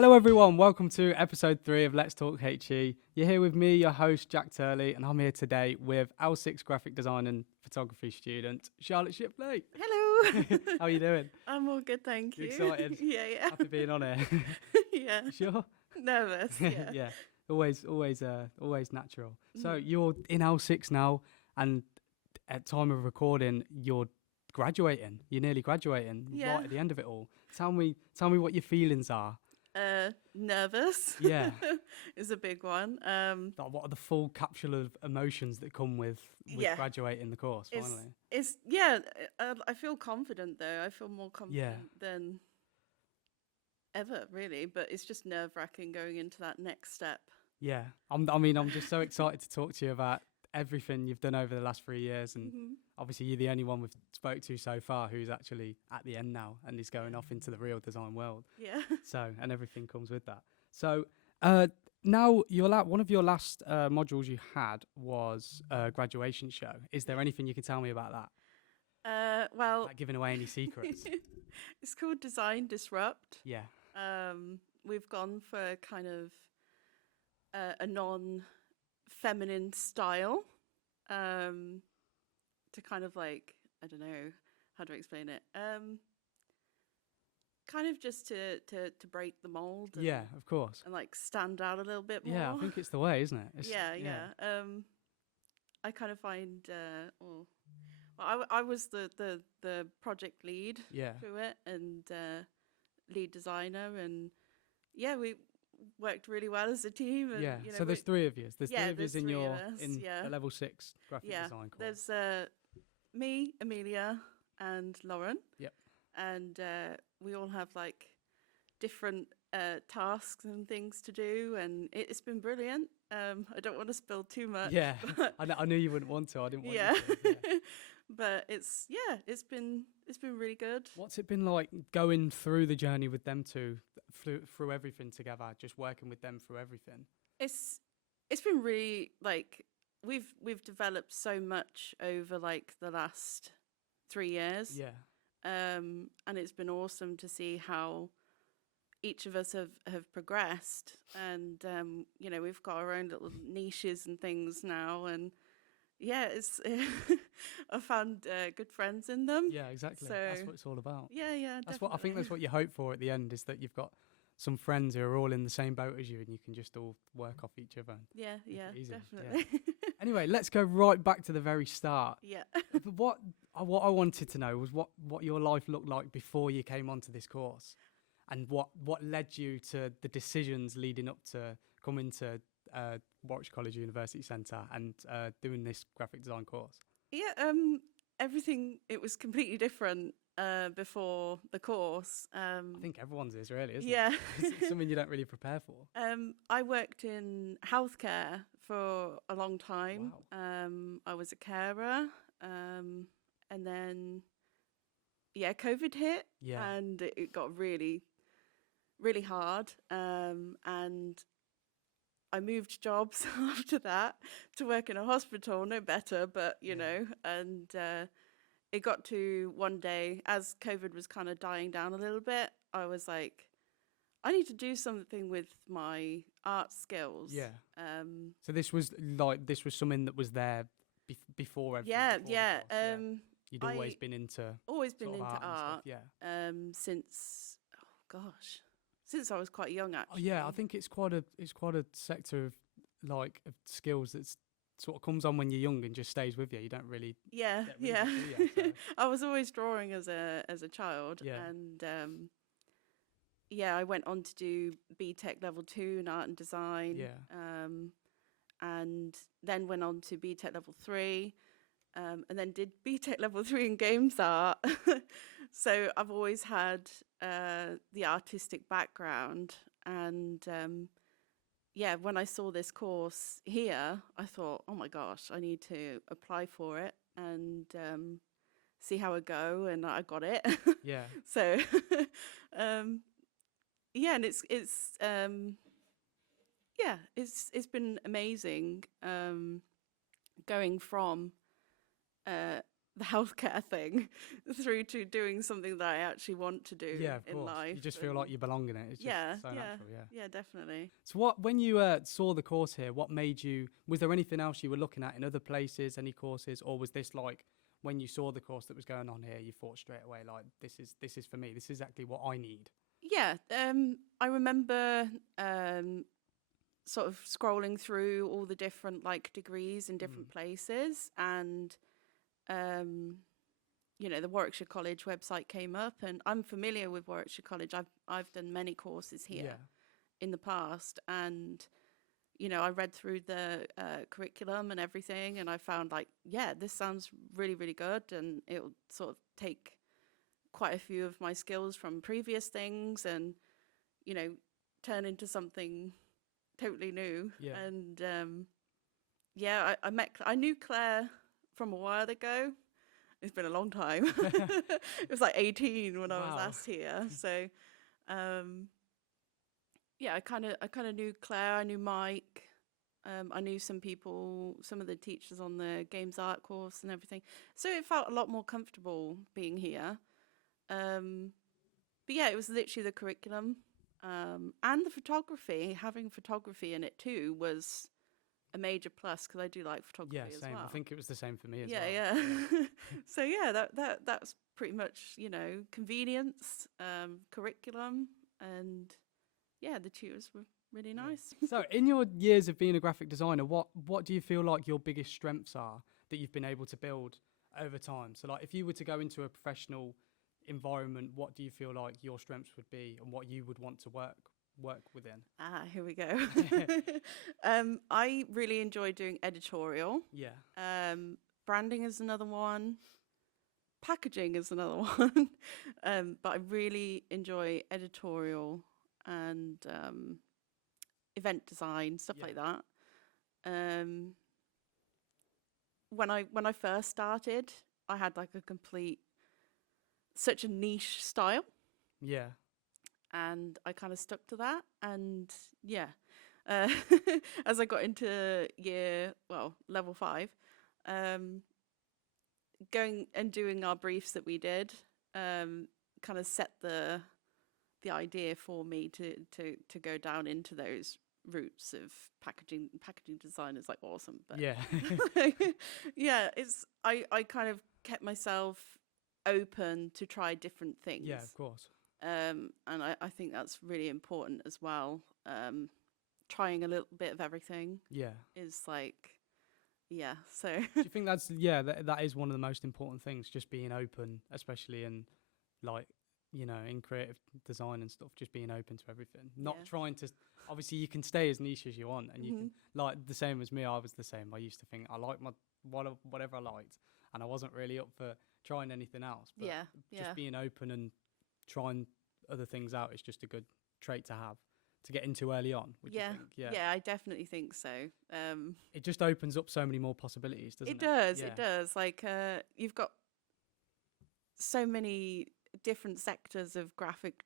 Hello everyone, welcome to episode 3 of Let's Talk HE. You're here with me, your host Jack Turley, and I'm here today with L6 graphic design and photography student Charlotte Shipley. Hello. How are you doing? I'm all good, thank you. Excited? Yeah. Happy being on here. Yeah. You sure? Nervous. Yeah. Yeah. Always natural. So you're in L6 now, and at time of recording, you're graduating. You're nearly graduating. Yeah. Right at the end of it all. Tell me what your feelings are. Nervous. Yeah. Is a big one. Like, what are the full capsule of emotions that come with graduating the course finally? I feel confident though. I feel more confident than ever, really. But it's just nerve-wracking going into that next step. Yeah, I'm just so excited to talk to you about everything you've done over the last 3 years, and obviously you're the only one we've spoke to so far who's actually at the end now and is going off into the real design world. Yeah. So, and everything comes with that. So, now one of your last modules you had was a graduation show. Is there anything you can tell me about that? Well, Not giving away any secrets. It's called Design Disrupt. Yeah. We've gone for kind of a non-feminine style to kind of like, I don't know how to explain it. Kind of just to break the mold. And, Yeah, of course. And like stand out a little bit more. Yeah, I think it's the way, isn't it? Yeah. I kind of find, I was the project lead through it and lead designer, and we worked really well as a team. And, so there's 3 of you. There's 3 of you in your the level 6 graphic design course. There's me, Amelia, and Lauren. Yep. And we all have like different tasks and things to do, and it's been brilliant. I don't want to spill too much. Yeah, I knew you wouldn't want to. I didn't want you to. Yeah. But it's been really good. What's it been like going through the journey with them two, through everything together, just working with them through everything? It's been really like we've developed so much over like the last 3 years. Yeah. And it's been awesome to see how each of us have progressed, and we've got our own little niches and things now, and it's I found good friends in them. Yeah, exactly. So, that's what it's all about. Yeah, That's definitely. what I think. That's what you hope for at the end, is that you've got some friends who are all in the same boat as you, and you can just all work off each other. Yeah, Easy. definitely. Yeah. Anyway, let's go right back to the very start. Yeah. What I wanted to know was what your life looked like before you came onto this course, and what led you to the decisions leading up to coming to Warwickshire College University Centre and doing this graphic design course. Yeah, everything, it was completely different before the course. I think everyone's is really, isn't it? It's something you don't really prepare for. I worked in healthcare for a long time. Wow. I was a carer, and then COVID hit, and it got really, really hard. And I moved jobs after that to work in a hospital, no better, but you know, and it got to one day as COVID was kind of dying down a little bit, I was like, I need to do something with my art skills. Yeah. So this was something that was there before everything. Yeah. You'd always been into art. Since I was quite young, actually. Oh, yeah, I think it's quite a sector of like of skills that's sort of comes on when you're young and just stays with you. You don't really. Yeah. So. I was always drawing as a child, and I went on to do BTEC level 2 in art and design. Yeah. And then went on to BTEC level 3, and then did BTEC level 3 in games art. So I've always had the artistic background, and when I saw this course here, I thought, oh my gosh, I need to apply for it and see how I go, and I got it. Yeah. So, and it's been amazing going from the healthcare thing through to doing something that I actually want to do in life. You just feel like you belong in it. It's just so natural, Yeah, definitely. So when you saw the course here, what made you, was there anything else you were looking at in other places, any courses, or was this like, when you saw the course that was going on here, you thought straight away, like, this is for me, this is exactly what I need? Yeah, I remember sort of scrolling through all the different like degrees in different places, and you know, the Warwickshire College website came up, and I'm familiar with Warwickshire College. I've done many courses here in the past, and you know, I read through the curriculum and everything, and I found like, yeah, this sounds really, really good, and it'll sort of take quite a few of my skills from previous things and, you know, turn into something totally new. And I knew Claire from a while ago. It's been a long time. It was like 18 when I was last here. So I kind of knew Claire. I knew Mike. I knew some people, some of the teachers on the games art course and everything. So it felt a lot more comfortable being here. But yeah, it was literally the curriculum and the photography. Having photography in it too was a major plus, because I do like photography as well. I think it was the same for me as well. Yeah. So yeah, that's pretty much, you know, convenience, curriculum, and yeah, the tutors were really nice. So in your years of being a graphic designer, what do you feel like your biggest strengths are that you've been able to build over time? So like, if you were to go into a professional environment, what do you feel like your strengths would be, and what you would want to work within? Here we go. I really enjoy doing editorial. Branding is another one. Packaging is another one. But I really enjoy editorial and event design, stuff like that. When I first started, I had like such a niche style. And I kind of stuck to that. And as I got into level 5, going and doing our briefs that we did, kind of set the idea for me to go down into those routes of packaging design. Is like awesome, but I kind of kept myself open to try different things. Of course. And I think that's really important as well. Trying a little bit of everything is like, so do you think that's that is one of the most important things, just being open, especially in like, you know, in creative design and stuff, just being open to everything, not trying to, obviously you can stay as niche as you want, and you can, like the same as me, I was the same. I used to think I like whatever I liked, and I wasn't really up for trying anything else, but just being open and trying other things out is just a good trait to have, to get into early on. Would you think? I definitely think so. It just opens up so many more possibilities, doesn't it? It does. Like you've got so many different sectors of graphic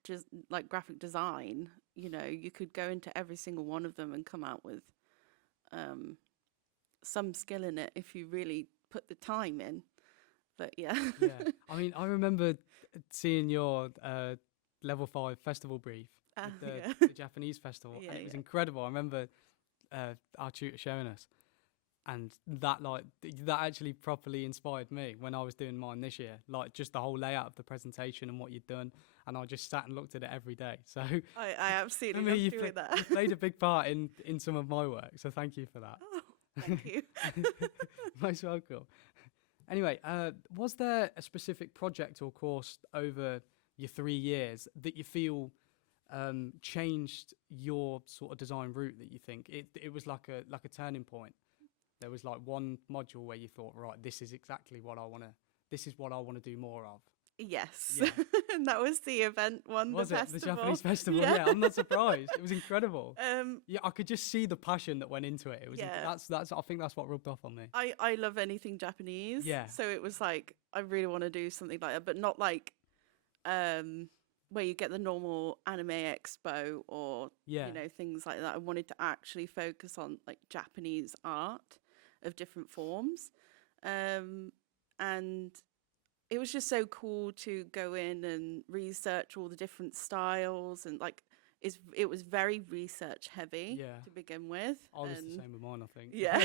design. You know, you could go into every single one of them and come out with some skill in it if you really put the time in. But I mean, I remember seeing your level 5 festival brief with the Japanese festival, and it was incredible. I remember our tutor showing us, and that actually properly inspired me when I was doing mine this year. Like, just the whole layout of the presentation and what you'd done, and I just sat and looked at it every day. So I absolutely love doing that. You played a big part in some of my work, so thank you for that. Thank you. Most welcome. Anyway, was there a specific project or course over your 3 years that you feel changed your sort of design route, that you think it was like a turning point? There was like one module where you thought, right, this is exactly what I want to do more of. Yes. And that was the event one. Was the it festival. the Japanese festival? Yeah, I'm not surprised. It was incredible. I could just see the passion that went into it. It was that's I think that's what rubbed off on me. I love anything Japanese. Yeah. So it was like, I really want to do something like that, but not like where you get the normal anime expo or you know, things like that. I wanted to actually focus on like Japanese art of different forms. And and it was just so cool to go in and research all the different styles, and like it was very research heavy to begin with. I was the same with mine, I think. Yeah.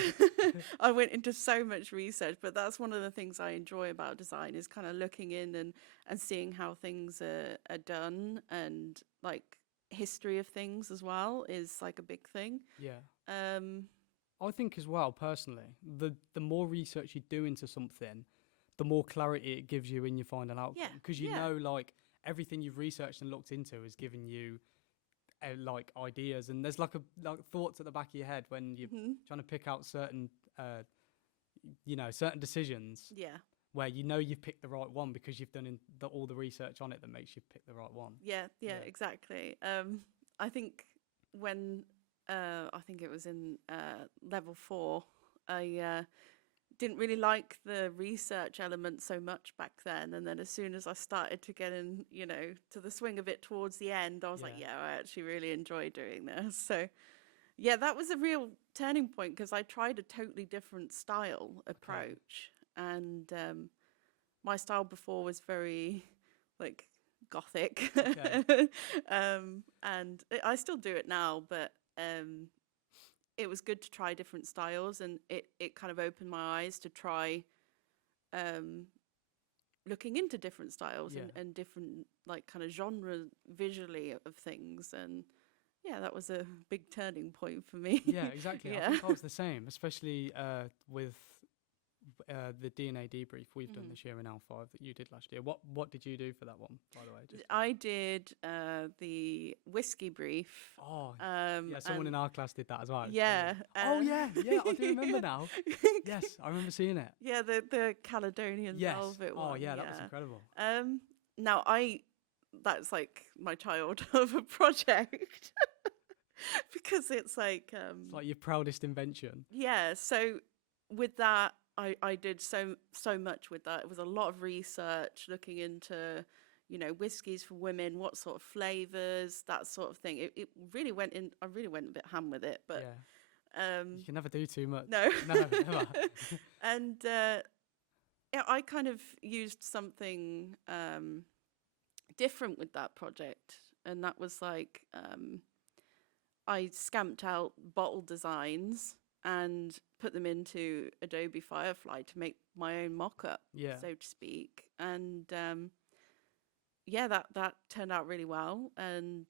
I went into so much research, but that's one of the things I enjoy about design, is kind of looking in and seeing how things are done, and like history of things as well is like a big thing. I think as well, personally, the more research you do into something, the more clarity it gives you in your final outcome, because you know, like, everything you've researched and looked into has given you like ideas, and there's like thoughts at the back of your head when you're trying to pick out certain certain decisions where you've picked the right one because you've done all the research on it that makes you pick the right one. Exactly. I think when I think it was in level 4, I didn't really like the research element so much back then, and then as soon as I started to get in, to the swing of it towards the end, I was like, I actually really enjoy doing this. So that was a real turning point, because I tried a totally different style approach, and my style before was very like gothic, and I still do it now, but it was good to try different styles, and it kind of opened my eyes to try looking into different styles and different like kind of genre visually of things, and that was a big turning point for me. Exactly. I think I was the same, especially with the DNA debrief we've done this year in L5 that you did last year. What did you do for that one, by the way? I did the whiskey brief. Someone in our class did that as well. Yeah. I do remember now. Yes, I remember seeing it. Yeah, the Caledonian velvet one. That was incredible. Now that's like my child of a project because it's like it's like your proudest invention. Yeah, so with that, I did so much with that. It was a lot of research looking into, whiskies for women, what sort of flavors, that sort of thing. It really went in. I really went a bit ham with it, but you can never do too much. No, never. And I kind of used something different with that project, and that was like I scamped out bottle designs and put them into Adobe Firefly to make my own mock-up, so to speak. And that turned out really well. And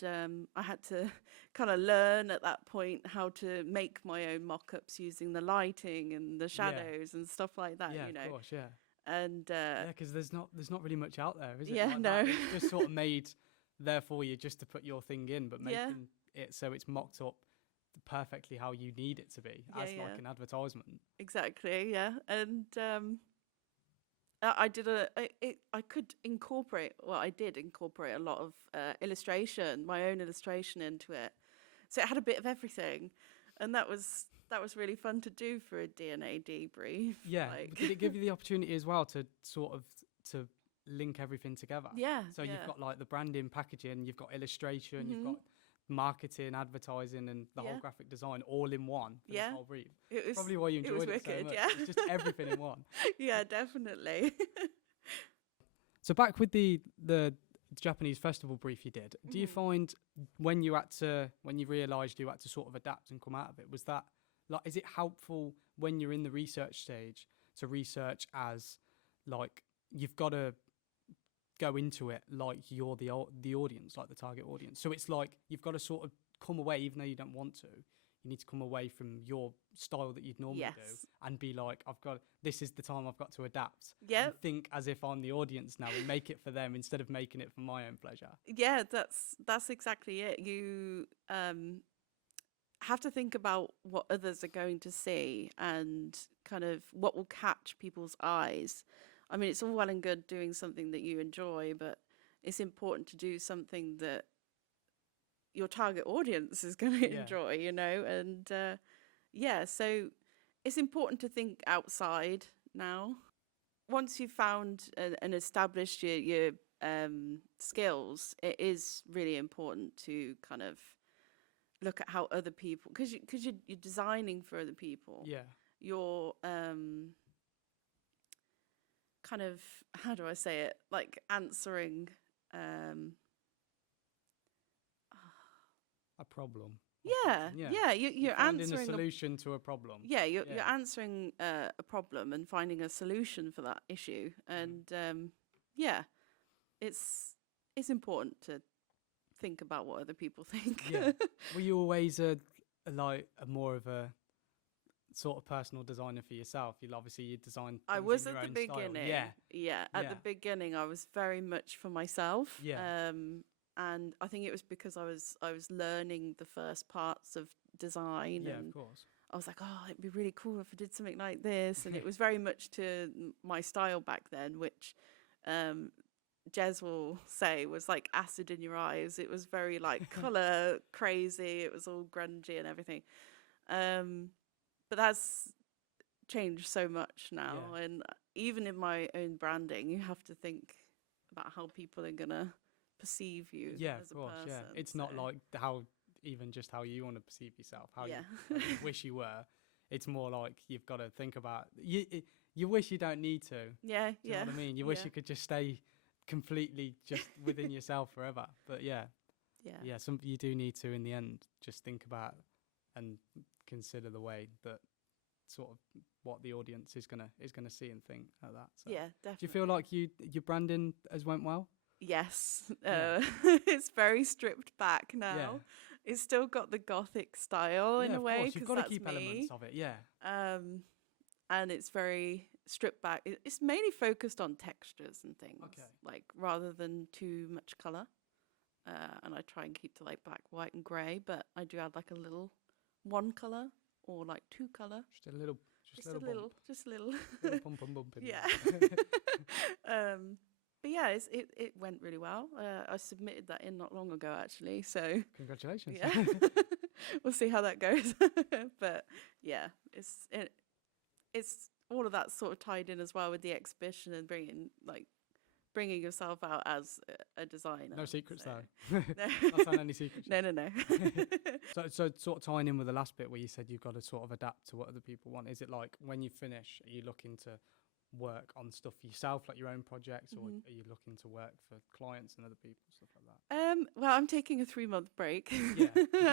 I had to kind of learn at that point how to make my own mock-ups using the lighting and the shadows and stuff like that. Of course, And because there's not really much out there, is it? Yeah, like no. It's just sort of made there for you just to put your thing in, but making it so it's mocked up perfectly how you need it to be as like an advertisement. Exactly, yeah. And I did I could incorporate, I did incorporate a lot of illustration, my own illustration into it. So it had a bit of everything, and that was really fun to do for a DNA debrief. Yeah, did it give you the opportunity as well to sort of to link everything together? Yeah. So you've got like the branding, packaging, you've got illustration, you've got marketing, advertising, and the whole graphic design all in one for this whole brief. It was probably why you enjoyed it so much. It's just everything in one. Yeah, definitely. So back with the Japanese festival brief you did, do you find when you realised you had to sort of adapt and come out of it, was that like, is it helpful when you're in the research stage to research as like you've got to go into it like you're the audience, like the target audience? So it's like you've got to sort of come away, even though you don't want to. You need to come away from your style that you'd normally do and be like, this is the time I've got to adapt. Yeah. And think as if I'm the audience now and make it for them instead of making it for my own pleasure. Yeah, that's exactly it. You have to think about what others are going to see and kind of what will catch people's eyes. I mean, it's all well and good doing something that you enjoy, but it's important to do something that your target audience is going to enjoy, and so it's important to think outside now. Once you've found and established your skills, it is really important to kind of look at how other people, because you're designing for other people. Yeah. You're kind of, how do I say it? Like answering a problem. Yeah, yeah. You're finding answering a solution to a problem. Yeah, you're answering a problem and finding a solution for that issue, and yeah, it's important to think about what other people think. Yeah. Were you always a more of a sort of personal designer for yourself? You design. I was in your at the own style. beginning. Yeah. At the beginning, I was very much for myself. Yeah. And I think it was because I was learning the first parts of design. Yeah, and of course. I was like, oh, it'd be really cool if I did something like this. And it was very much to my style back then, which Jez will say was like acid in your eyes. It was very like colour crazy. It was all grungy and everything. But that's changed so much now. Yeah. And even in my own branding, you have to think about how people are going to perceive you as a person. Yeah. It's not like how you want to perceive yourself, how you wish you were. It's more like you've got to think about you wish you don't need to. Yeah. Do you know what I mean? You wish you could just stay completely just within yourself forever. But yeah, you do need to in the end just think about and consider the way that sort of what the audience is gonna see and think like that. So. Yeah, definitely. Do you feel like your branding has went well? Yes, it's very stripped back now. Yeah. It's still got the gothic style in a way, because you've got to keep elements of it. Yeah. And it's very stripped back. It's mainly focused on textures and things, like rather than too much color. And I try and keep to like black, white, and grey, but I do add like a little one color or like two color. Just a little. Bump in yeah. But yeah, it went really well. I submitted that in not long ago, actually. So congratulations. Yeah. We'll see how that goes. But yeah, it's all of that sort of tied in as well with the exhibition and bringing yourself out as a designer. No secrets so. though. Not saying any secrets. No. So sort of tying in with the last bit where you said you've got to sort of adapt to what other people want. Is it like when you finish, are you looking to work on stuff for yourself, like your own projects, or are you looking to work for clients and other people, stuff like that? Well, I'm taking a 3-month break. Yeah.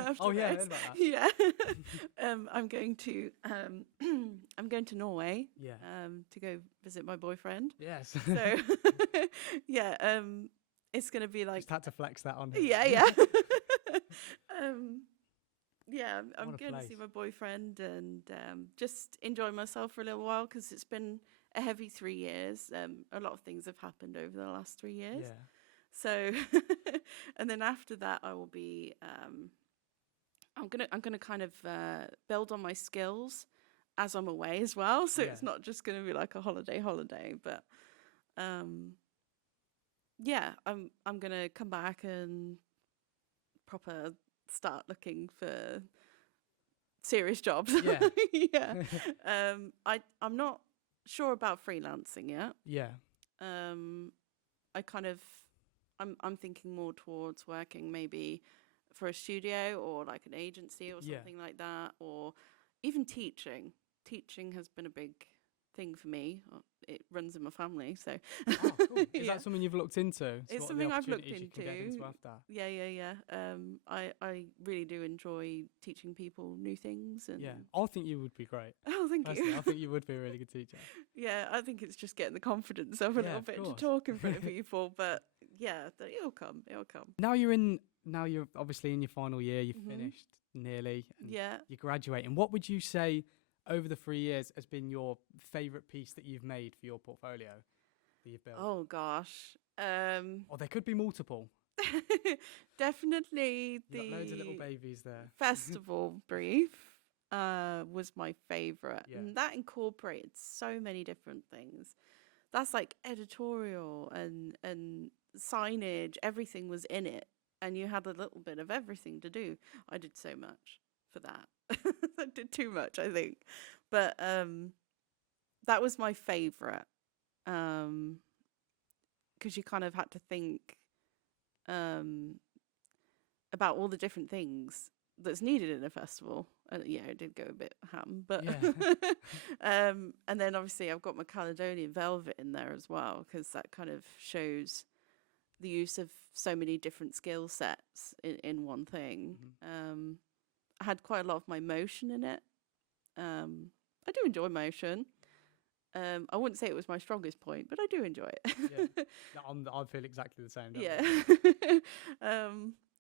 After I heard about that. Yeah. I'm going to Norway. Yeah. To go visit my boyfriend. Yes. So yeah, it's gonna be like just had to flex that on him. Yeah. Yeah, I'm going to see my boyfriend and just enjoy myself for a little while, because it's been a heavy 3 years. A lot of things have happened over the last 3 years. Yeah. So, and then after that, I will be. I'm gonna kind of build on my skills as I'm away as well. So it's not just gonna be like a holiday, but yeah, I'm gonna come back and proper start looking for serious jobs. Yeah. Yeah. I'm not sure about freelancing yet. Yeah. I'm thinking more towards working maybe for a studio or like an agency or something like that, or even teaching. Teaching has been a big thing for me. It runs in my family, so. Oh, cool. Is that something you've looked into? It's something I've looked into. You can get into after? Yeah. I really do enjoy teaching people new things. And I think you would be great. Oh, thank you. I think you would be a really good teacher. Yeah, I think it's just getting the confidence up a little bit to talk in front of people, but yeah, it'll come. Now you're obviously in your final year. You've finished nearly. And you're graduating. What would you say over the 3 years has been your favourite piece that you've made for your portfolio that you've built? Oh gosh. Or there could be multiple. Definitely You've got loads of little babies there. Festival brief was my favourite. Yeah. And that incorporated so many different things. That's like editorial and signage, everything was in it. And you had a little bit of everything to do. I did so much for that. I did too much, I think. But that was my favourite. Because you kind of had to think about all the different things that's needed in a festival. It did go a bit ham, but Yeah. and then obviously I've got my Caledonian velvet in there as well, because that kind of shows the use of so many different skill sets in one thing. I had quite a lot of my motion in it. I do enjoy motion. I wouldn't say it was my strongest point, but I do enjoy it. Yeah. I feel exactly the same. Yeah.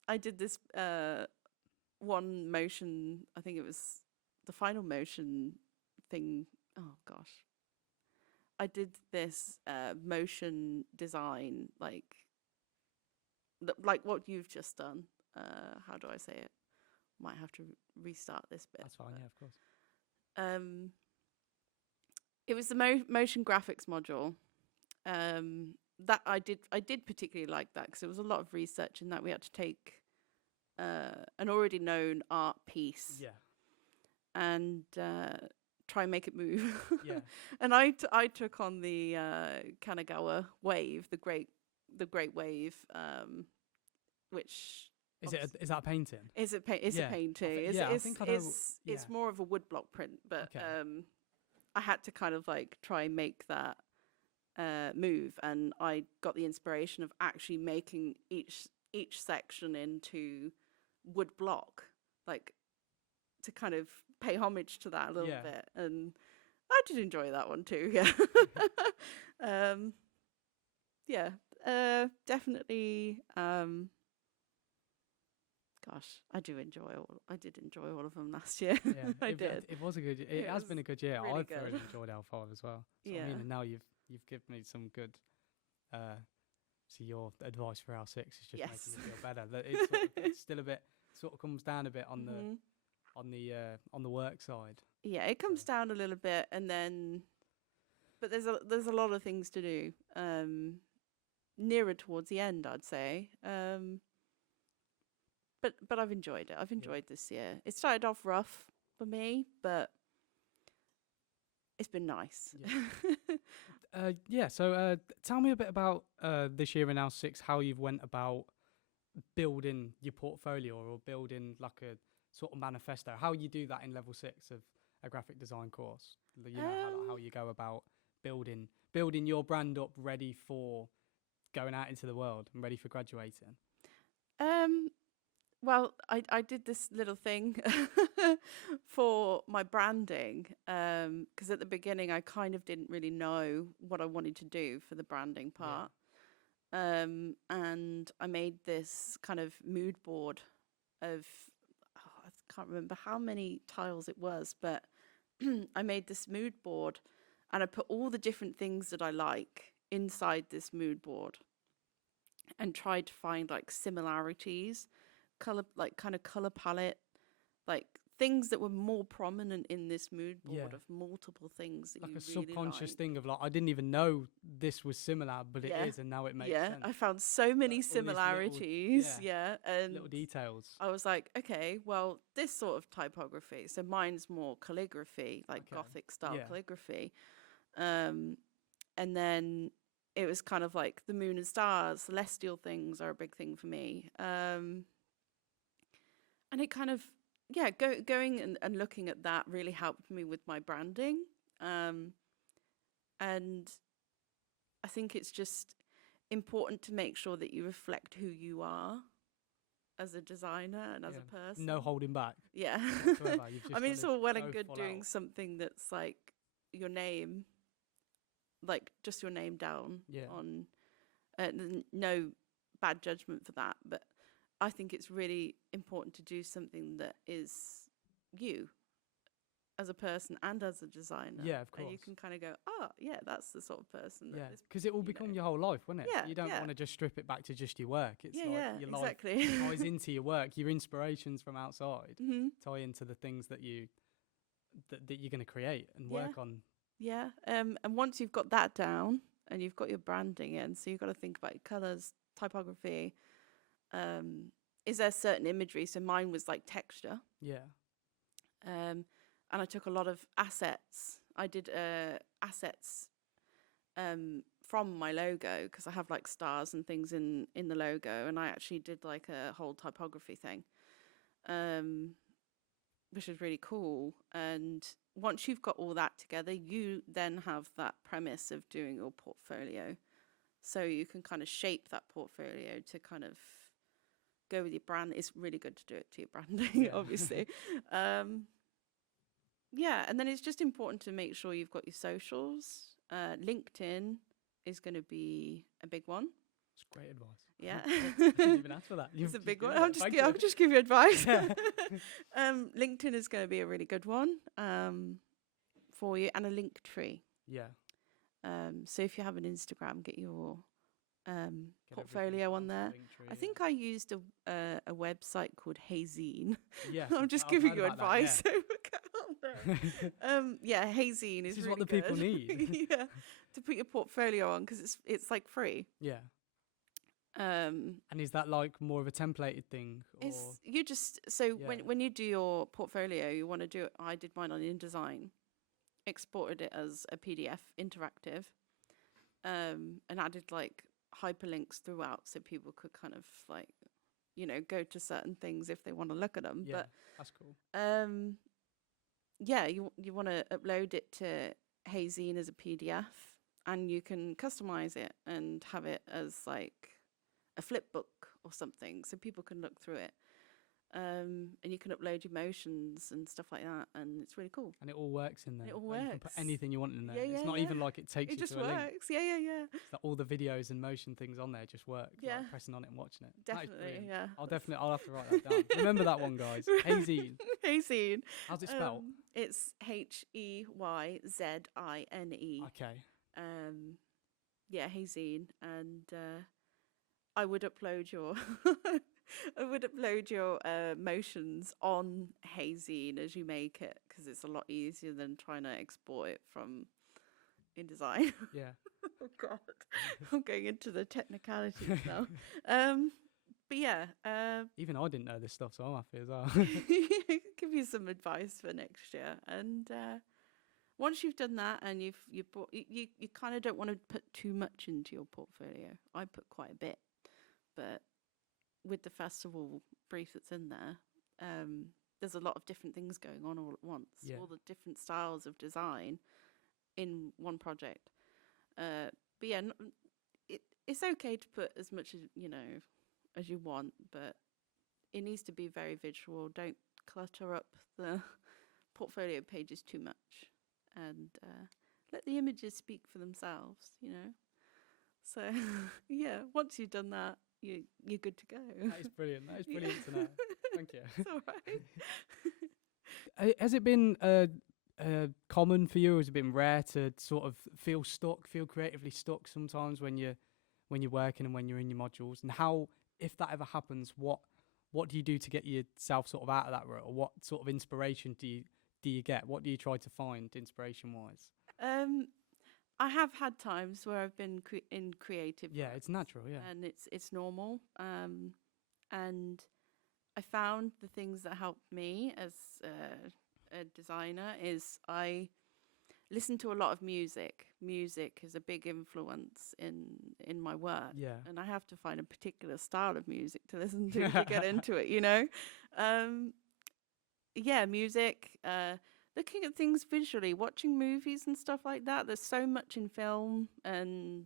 I did this one motion, I think it was the final motion thing. Oh gosh. I did this motion design, like what you've just done. How do I say it? Might have to restart this bit. That's fine, yeah, of course. It was the motion graphics module. That I did particularly like that, because it was a lot of research in that we had to take an already known art piece, and try and make it move. Yeah. And I took on the Kanagawa wave, the great wave, which is that a painting? It's a painting. It's more of a woodblock print, but I had to kind of like try and make that move, and I got the inspiration of actually making each section into wood block, like to kind of pay homage to that a little bit, and I did enjoy that one too. Definitely. Gosh, I did enjoy all of them last year. Yeah, I did. It was a good. It has been a good year. Really I've good. really enjoyed L5 as well. So, I mean, and now you've given me some good. So your advice for L6 is just making me feel better. That it's still a bit sort of comes down a bit on the work side. Yeah, it comes down a little bit, and then, but there's a lot of things to do. Nearer towards the end, I'd say. But I've enjoyed it. I've enjoyed this year. It started off rough for me, but it's been nice. Yeah. So tell me a bit about this year in L6, how you've went about building your portfolio or building like a sort of manifesto. How you do that in level 6 of a graphic design course. You know, how you go about building your brand up, ready for going out into the world and ready for graduating. Well, I did this little thing for my branding, because at the beginning I kind of didn't really know what I wanted to do for the branding part. And I made this kind of mood board of, I can't remember how many tiles it was, but I made this mood board, and I put all the different things that I like inside this mood board and tried to find like similarities, color palette, like things that were more prominent in this mood board of multiple things that like you a really subconscious like. thing of like, I didn't even know this was similar, but it is, and now it makes sense. I found so many similarities. And little details. I was like, okay, well, this sort of typography, so mine's more calligraphy, like Gothic style calligraphy, and then it was kind of like the moon and stars, celestial things are a big thing for me. And it kind of, going and looking at that really helped me with my branding. And I think it's just important to make sure that you reflect who you are as a designer and as a person. No holding back. Yeah. I mean, it's all well and good doing something that's like your name, like just your name down on, no bad judgment for that, but I think it's really important to do something that is you as a person and as a designer. Yeah, of course. And you can kind of go, that's the sort of person. Because it will become your whole life, won't it? Yeah, you don't want to just strip it back to just your work. It's your exactly. life ties into your work. Your inspirations from outside tie into the things that you're going to create and work on. Yeah, and once you've got that down and you've got your branding in, so you've got to think about your colours, typography. Is there certain imagery? So mine was like texture. Yeah. And I took a lot of assets. I did assets from my logo, because I have like stars and things in the logo, and I actually did like a whole typography thing. which is really cool. And once you've got all that together, you then have that premise of doing your portfolio. So you can kind of shape that portfolio to kind of go with your brand. It's really good to do it to your branding, obviously. Yeah, and then it's just important to make sure you've got your socials. LinkedIn is going to be a big one. It's great advice. Yeah. I didn't even ask for that. It's a big one. I'll just give you advice. LinkedIn is going to be a really good one for you, and a link tree. Yeah. So if you have an Instagram, get your portfolio on there. Tree, I think I used a website called Hazine. Yeah. I'm just giving you advice. Yeah, Hazine is this is really what the good. people need. Yeah, to put your portfolio on, because it's like free. Yeah. And is that like more of a templated thing? Or? It's you just when you do your portfolio, you want to do it. I did mine on InDesign, exported it as a PDF interactive, and added like hyperlinks throughout so people could kind of like, go to certain things if they want to look at them. Yeah, but that's cool. Yeah, you want to upload it to Hazine as a PDF, and you can customize it and have it as like a flip book or something, so people can look through it. And you can upload your motions and stuff like that, and it's really cool. And it all works in there. It all like works. You can put anything you want in there. Yeah, it's not even like it takes it you just to a link. works. Yeah. It's like all the videos and motion things on there just work. Yeah. Like pressing on it and watching it. Definitely, yeah. I'll have to write that down. Remember that one, guys. Hazine. Hazine. How's it spelled? It's Heyzine. Okay. Yeah, Hazine, and I would upload your motions on Hazine as you make it, because it's a lot easier than trying to export it from InDesign. Yeah. Oh God, I'm going into the technicalities now. But yeah, even I didn't know this stuff, so I'm happy as well. give you some advice for next year. And once you've done that, and you kind of don't want to put too much into your portfolio. I put quite a bit, but with the festival brief that's in there, there's a lot of different things going on all at once. Yeah. All the different styles of design in one project. But yeah, it's okay to put as much as you want, but it needs to be very visual. Don't clutter up the portfolio pages too much, and let the images speak for themselves. So yeah, once you've done that, you're good to go. That is brilliant. That is brilliant to know. Thank you. It's all right. Has it been common for you? Has it been rare to sort of feel creatively stuck sometimes when you're working and when you're in your modules? And how, if that ever happens, what do you do to get yourself sort of out of that rut? Or what sort of inspiration do you get? What do you try to find inspiration-wise? I have had times where I've been in creative. Yeah, it's natural. Yeah, and it's normal. And I found the things that helped me as a designer is I listen to a lot of music. Music is a big influence in my work. Yeah, and I have to find a particular style of music to listen to get into it. Yeah, music. Looking at things visually, watching movies and stuff like that. There's so much in film, and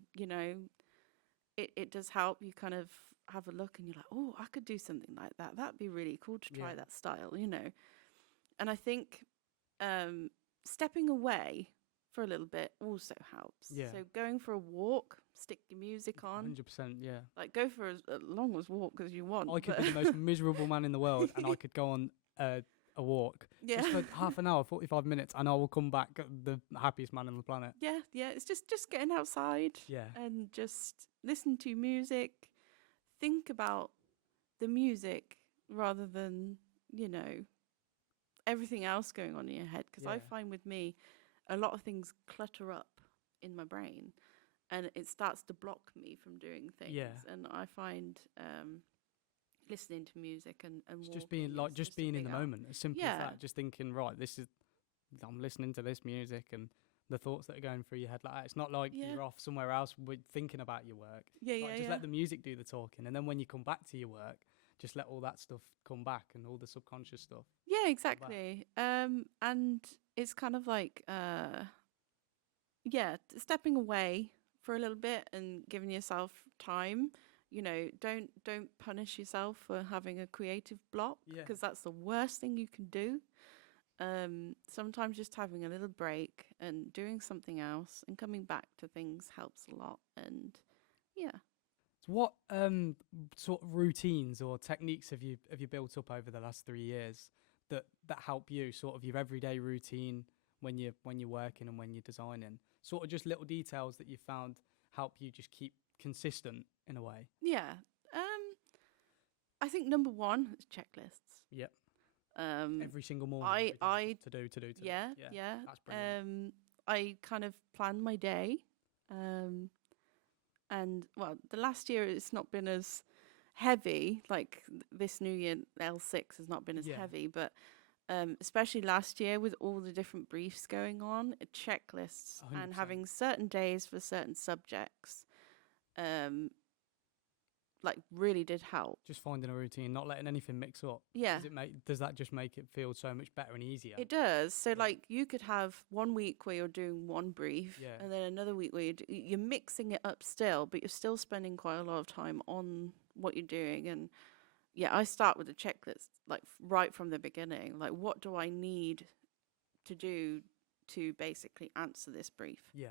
it does help. You kind of have a look, and you're like, oh, I could do something like that. That'd be really cool to try that style, And I think stepping away for a little bit also helps. Yeah. So going for a walk, stick your music on. 100%. Yeah. Like go for as long as walk as you want. I could be the most miserable man in the world, and I could go on a walk just for half an hour, 45 minutes, and I will come back the happiest man on the planet. Yeah. It's just getting outside. Yeah. And just listen to music. Think about the music rather than everything else going on in your head. Because I find with me, a lot of things clutter up in my brain, and it starts to block me from doing things. Yeah. And I find listening to music and just being in the moment, as simple as that. Just thinking, right, I'm listening to this music, and the thoughts that are going through your head like that. It's not like you're off somewhere else with thinking about your work. Just let the music do the talking, and then when you come back to your work, just let all that stuff come back and all the subconscious stuff. Yeah, exactly. And it's kind of like, stepping away for a little bit and giving yourself time. You know, don't punish yourself for having a creative block, because that's the worst thing you can do. Sometimes just having a little break and doing something else and coming back to things helps a lot. And yeah. So what sort of routines or techniques have you built up over the last 3 years that help you, sort of your everyday routine when you're working and when you're designing? Sort of just little details that you found help you just keep consistent in a way. Yeah. I think number one is checklists. Yep. Every single morning. To do. Yeah. That's brilliant. I kind of plan my day. And well, the last year it's not been as heavy. Like this new year, L6 has not been as heavy, but especially last year with all the different briefs going on, checklists 100%. And having certain days for certain subjects, like really did help. Just finding a routine, not letting anything mix up. Yeah. Does that just make it feel so much better and easier? It does. So like you could have 1 week where you're doing one brief, and then another week where you're mixing it up still, but you're still spending quite a lot of time on what you're doing. And yeah, I start with a checklist, like right from the beginning. Like, what do I need to do to basically answer this brief? Yeah.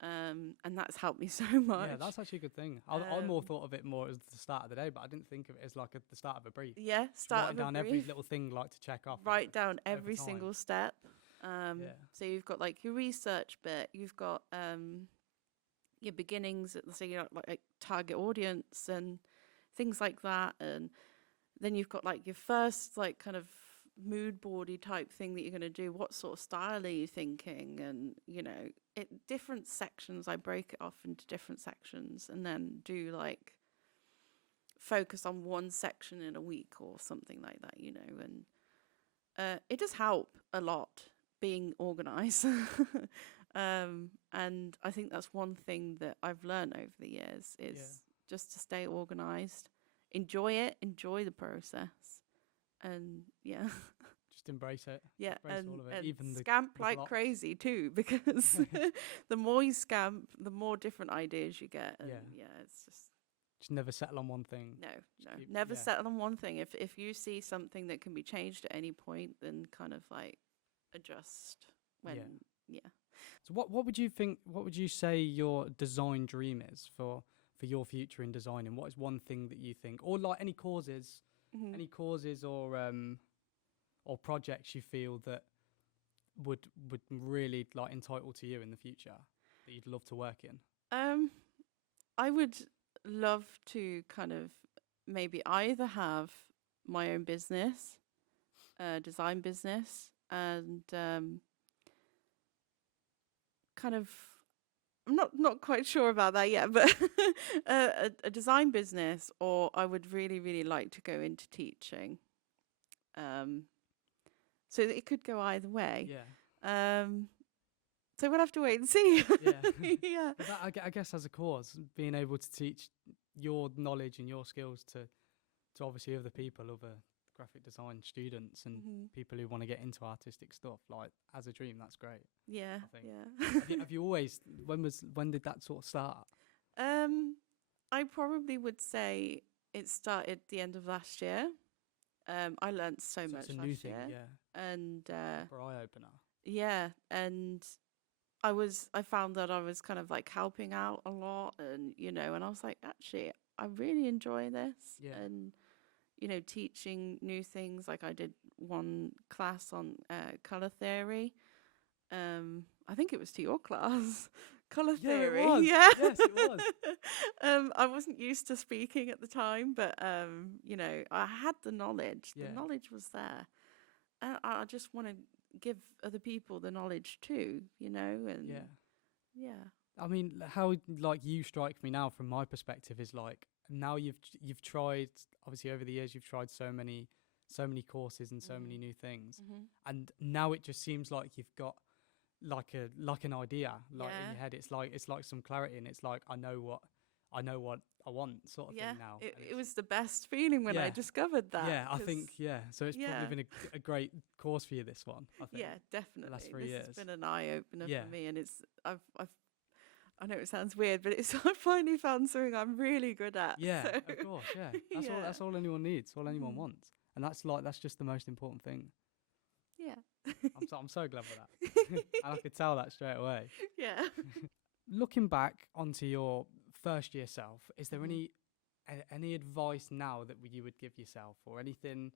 And that's helped me so much. Yeah, that's actually a good thing. I more thought of it more as the start of the day, but I didn't think of it as like the start of a brief. Yeah, start of a brief. Write down every little thing like to check off. Write down every single step. So you've got like your research bit, you've got your beginnings, so you know, like target audience and things like that, and then you've got like your first like kind of mood boardy type thing that you're going to do. What sort of style are you thinking? And you know, different sections. I break it off into different sections and then do like focus on one section in a week or something like that, you know. And it does help a lot being organized. And I think that's one thing that I've learned over the years is just to stay organized, enjoy the process. And just embrace it. Yeah, embrace all of it. And even scamp the like blocks. crazy too, because the more you scamp, the more different ideas you get. And it's just never settle on one thing. Never settle on one thing. If you see something that can be changed at any point, then kind of like adjust when. So what would you think? What would you say your design dream is for your future in designing? What is one thing that you think, or like any causes? Mm-hmm. Any causes or projects you feel that would really like entitle to you in the future that you'd love to work in? I would love to kind of maybe either have my own business, design business, and kind of I'm not quite sure about that yet, but a design business, or I would really, really like to go into teaching. So it could go either way. Yeah. So we'll have to wait and see. Yeah. But I guess as a cause, being able to teach your knowledge and your skills to obviously other people, other graphic design students and people who want to get into artistic stuff, like as a dream, that's great. Yeah, I think. Have you always? When did that sort of start? I probably would say it started the end of last year. I learned so much it's a last new thing, year, and for eye opener. Yeah, and I found that I was kind of like helping out a lot, and you know, and I was like, actually, I really enjoy this, and you know, teaching new things. Like I did one class on color theory. I think it was to your class, color theory. It was. Yeah, yes, it was. I wasn't used to speaking at the time, but you know, I had the knowledge. The knowledge was there. I just want to give other people the knowledge too, you know, and I mean, how like you strike me now from my perspective is like now you've tried, obviously over the years you've tried so many courses and so many new things, and now it just seems like you've got like an idea like in your head. It's like some clarity, and it's like I know I know what I want sort of Yeah, thing now. it was the best feeling when I discovered that. Yeah, I think, so it's probably been a great course for you, this one, I think. Yeah, definitely. The last 3 years. It's been an eye-opener for me, and I know it sounds weird, but I finally found something I'm really good at. Yeah, so. of course, yeah. That's all anyone needs, all anyone wants. And that's just the most important thing. Yeah. I'm so glad for that. And I could tell that straight away. Yeah. Looking back onto your first year self, is there any advice now that you would give yourself, or anything,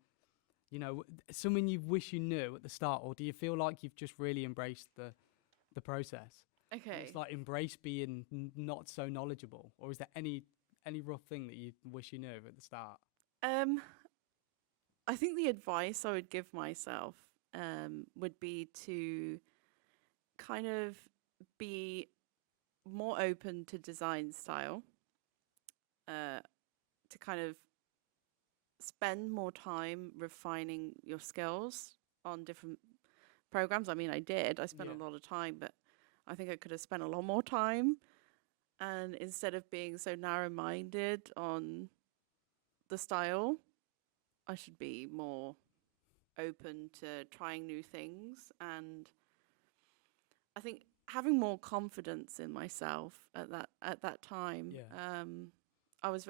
something you wish you knew at the start, or do you feel like you've just really embraced the process? Okay. It's like embrace being not so knowledgeable, or is there any rough thing that you wish you knew at the start? I think the advice I would give myself would be to kind of be more open to design style, to kind of spend more time refining your skills on different programs. I mean, I spent a lot of time, but I think I could have spent a lot more time. And instead of being so narrow-minded on the style, I should be more open to trying new things. And I think having more confidence in myself at that time. I was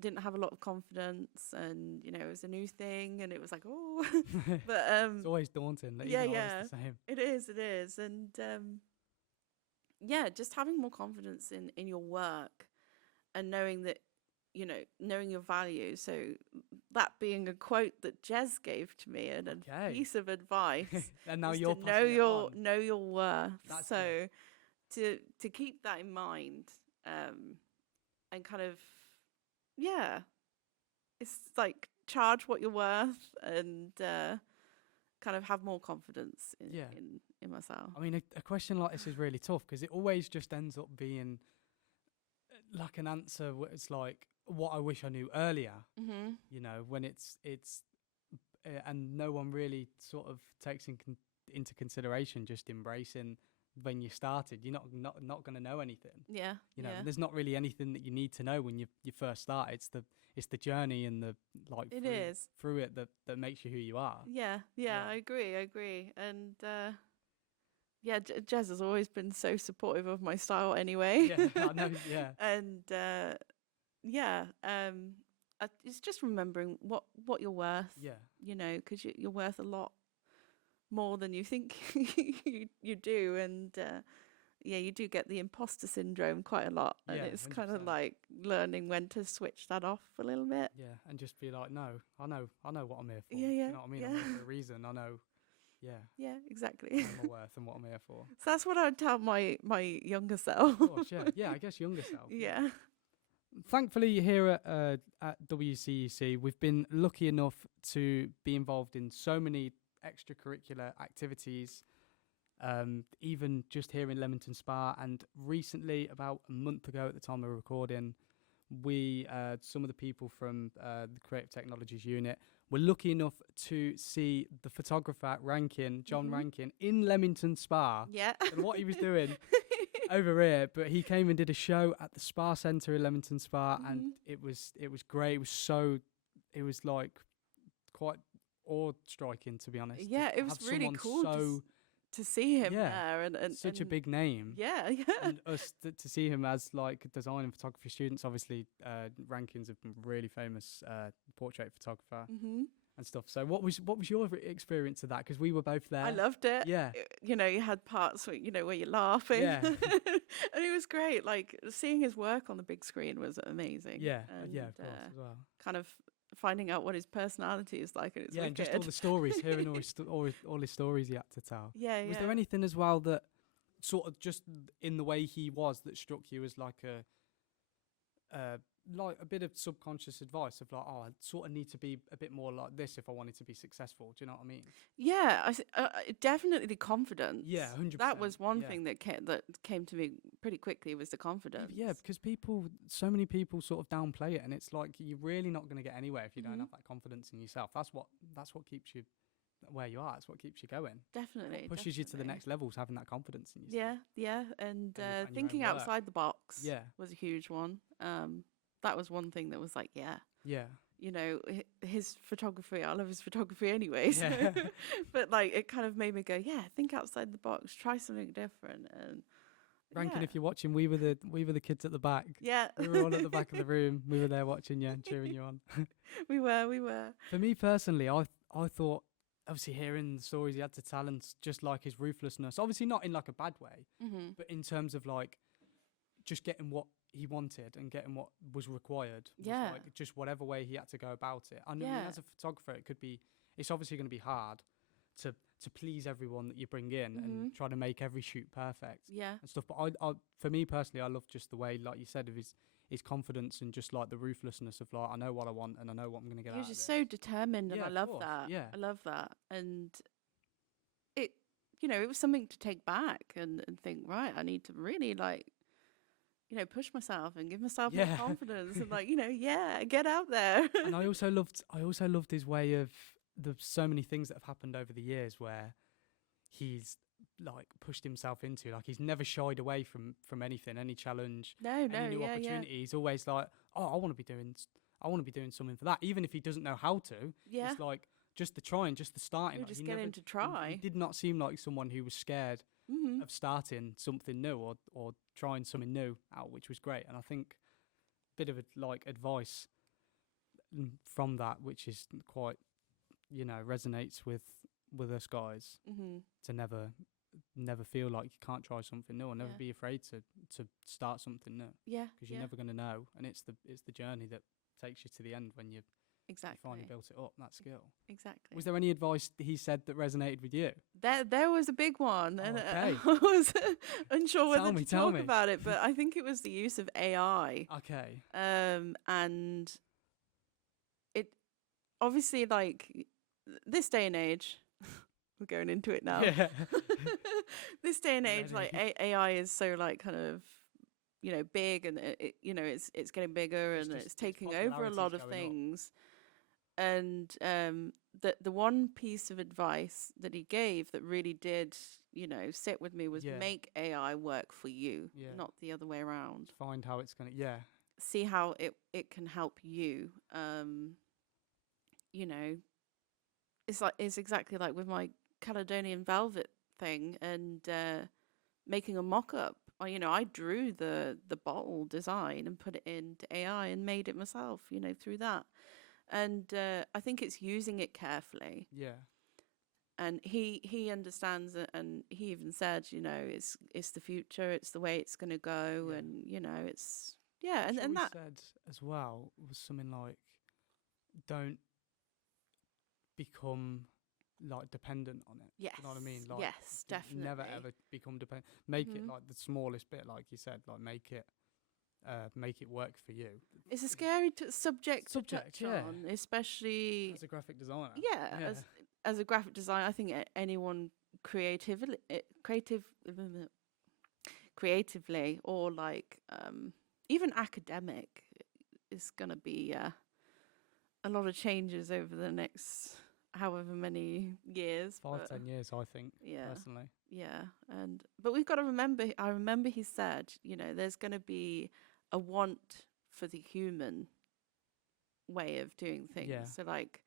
didn't have a lot of confidence, and it was a new thing, and it was like, oh, but it's always daunting. That it's the same. It is, and just having more confidence in your work, and knowing that, knowing your value. So that being a quote that Jez gave to me, and a piece of advice, and now you're to know your worth. That's so to keep that in mind, and kind of, it's like charge what you're worth, and kind of have more confidence in myself. I mean, a question like this is really tough, because it always just ends up being like an answer where it's like, what I wish I knew earlier. When it's and no one really sort of takes into consideration just embracing when you started. You're not going to know anything. There's not really anything that you need to know when you first start. It's the journey and the through it that makes you who you are. I agree. And Jez has always been so supportive of my style anyway. I know. And it's just remembering what you're worth. Because you're worth a lot more than you think you do, and you do get the imposter syndrome quite a lot, and it's 100%. Kind of like learning when to switch that off a little bit. And just be like, no, I know what I'm here for. You know what I mean? I'm here for a reason. I know. Exactly. My worth and what I'm here for. So that's what I would tell my younger self. Of course, I guess younger self. Yeah. Thankfully, here at WCUC, we've been lucky enough to be involved in so many extracurricular activities, even just here in Leamington Spa. And recently, about a month ago at the time of recording, we, some of the people from the Creative Technologies unit, were lucky enough to see the photographer RANKIN, John Rankin, in Leamington Spa. And what he was doing over here, but he came and did a show at the Spa Centre in Leamington Spa, and it was great. It was like quite awe-striking, to be honest. It was really cool to see him there, and such a big name. And us to see him as like design and photography students. Obviously, Rankin's a really famous portrait photographer and stuff. So what was your experience of that? Because we were both there. I loved it. You had parts where where you're laughing. And it was great. Like, seeing his work on the big screen was amazing. And, of course, as well. Kind of finding out what his personality is like, and it's wicked. And just all the stories, hearing all his stories he had to tell. Was there anything as well that sort of just in the way he was that struck you as like a bit of subconscious advice of like, I sort of need to be a bit more like this if I wanted to be successful? Do you know what I mean? Definitely the confidence. 100%. That was one thing that came to me pretty quickly, was the confidence. Because so many people sort of downplay it, and it's like you're really not going to get anywhere if you don't have that confidence in yourself. That's what keeps you where you are. It's what keeps you going. Definitely. What pushes you to the next levels, having that confidence in yourself. Yeah. And your own thinking work. outside the box Yeah. was a huge one. That was one thing that was like, yeah. You know, his photography, I love his photography anyway. So Yeah. but like, it kind of made me go, yeah, think outside the box, try something different. And Rankin, if you're watching, we were the kids at the back. Yeah. We were all at the back of the room. We were there watching you and cheering you on. We were. For me personally, I thought, obviously hearing the stories he had to tell and just like his ruthlessness, obviously not in like a bad way, but in terms of like just getting what he wanted and getting what was required. Was like just whatever way he had to go about it. I mean, as a photographer, it's obviously going to be hard to please everyone that you bring in and try to make every shoot perfect. And stuff. But I for me personally, I love just the way, like you said, of his confidence and just like the ruthlessness of like, I know what I want and I know what I'm going to get out of it. He was just so determined, and I love that. Yeah. I love that. And it, you know, it was something to take back and think, right, I need to really like, you know, push myself and give myself more confidence and like, you know, get out there. And I also loved his way of so many things that have happened over the years where he's like pushed himself into, like he's never shied away from anything, any challenge, any new opportunity. He's always like, oh, I want to be doing something for that, even if he doesn't know how to. It's like just the trying, just the starting. Like, just get him to try. He did not seem like someone who was scared of starting something new or trying something new out, which was great. And I think a bit of like advice from that, which is quite, you know, resonates with us guys, to never feel like you can't try something new, or never be afraid to start something new. Because you're never going to know, and it's the journey that takes you to the end when you finally built it up, that skill. Exactly. Was there any advice he said that resonated with you? There was a big one, and okay. I was unsure whether to tell talk me. about it, but I think it was the use of AI. Okay. And it obviously, like, this day and age, we're going into it now. Yeah. This day and age, like AI is so like kind of, you know, big, and it you know, it's getting bigger, and it's taking over a lot of things. And the one piece of advice that he gave that really did, you know, sit with me was make AI work for you, not the other way around. Find how it's gonna see how it can help you. You know, it's exactly like with my Caledonian velvet thing, and making a mock-up. You know, I drew the bottle design and put it into AI and made it myself, you know, through that. And I think it's using it carefully. And he understands it, and he even said, you know, it's the future, it's the way it's going to go, and you know, it's and that said as well was something like, don't become like dependent on it. Yes. You know what I mean? Like, yes, definitely. Never ever become dependent. Make it like the smallest bit, like you said, like make it work for you. It's a scary subject to touch on, especially as a graphic designer. As a graphic designer, I think anyone creatively, or like even academic, is gonna be a lot of changes over the next however many years. 5-10 years, I think. Personally. But we've got to remember. I remember he said, you know, there's going to be a want for the human way of doing things. So like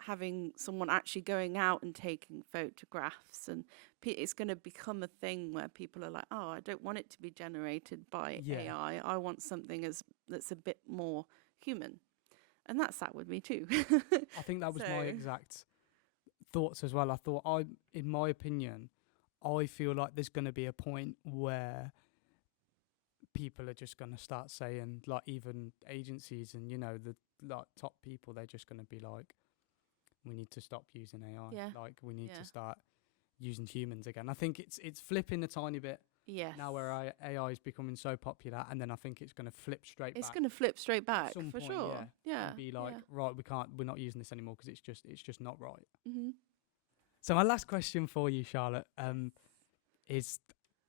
having someone actually going out and taking photographs, and it's going to become a thing where people are like, oh, I don't want it to be generated by AI. I want something that's a bit more human. And that sat with me too. I think that was my exact thoughts as well. I thought, in my opinion, I feel like there's going to be a point where people are just going to start saying, like, even agencies and, you know, the like top people, they're just going to be like, we need to stop using AI. Like, we need to start using humans again. I think it's flipping a tiny bit. Now where AI is becoming so popular, and then I think it's going to flip straight back. It's going to flip straight back, for point, sure. And be like, right, we're not using this anymore because it's just not right. So my last question for you, Charlotte, is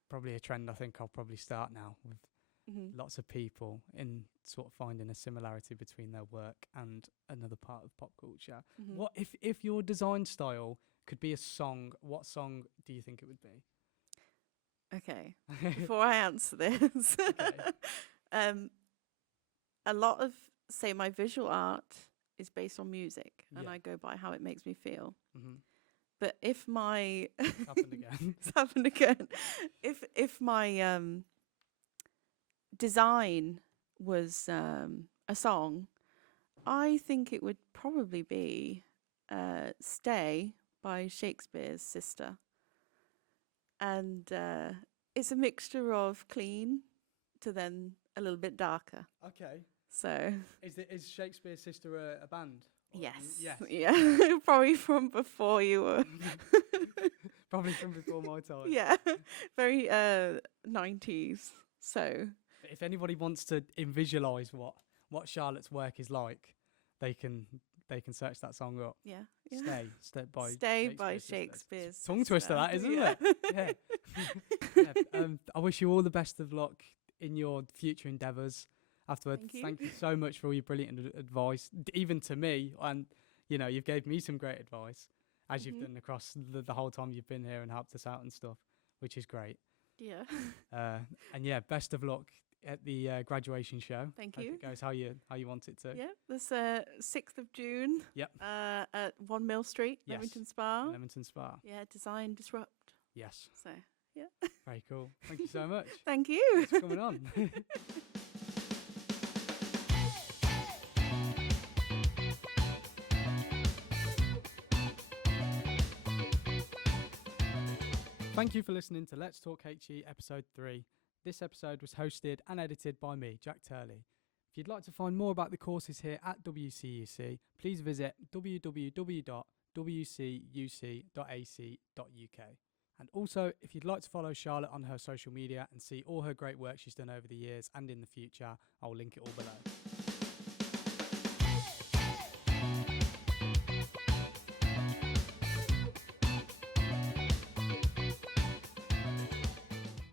probably a trend I think I'll probably start now with lots of people in sort of finding a similarity between their work and another part of pop culture. What if your design style could be a song, what song do you think it would be? Okay. Before I answer this, a lot of, say, my visual art is based on music, and I go by how it makes me feel. But if my It's happened again. it's happened again. If my design was a song, I think it would probably be "Stay" by Shakespeare's sister, and it's a mixture of clean to then a little bit darker. Okay. So is Shakespeare's sister a band? yes, Yes. yeah, probably from before you were. Probably from before my time. Yeah, very 90s. So If anybody wants to visualize what Charlotte's work is like, they can search that song up. yeah. Stay by Shakespeare's tongue twister, that isn't yeah. it? Yeah. I wish you all the best of luck in your future endeavours. Afterwards, thank you so much for all your brilliant advice, even to me. And you've gave me some great advice, as you've done across the whole time you've been here and helped us out and stuff, which is great. Yeah. And yeah, best of luck at the graduation show. Thank Hope you. it goes how you want it to. Yeah, this 6th of June. Yep. At 1 Mill Street, Yes. Leamington Spa. Leamington Spa. Yeah, Design Disrupt. Yes. So, yeah. Very cool. Thank you so much. Thank you. Thanks for coming on. Thank you for listening to Let's Talk HE episode 3. This episode was hosted and edited by me, Jack Turley. If you'd like to find more about the courses here at WCUC, please visit www.wcuc.ac.uk. And also, if you'd like to follow Charlotte on her social media and see all her great work she's done over the years and in the future, I'll link it all below.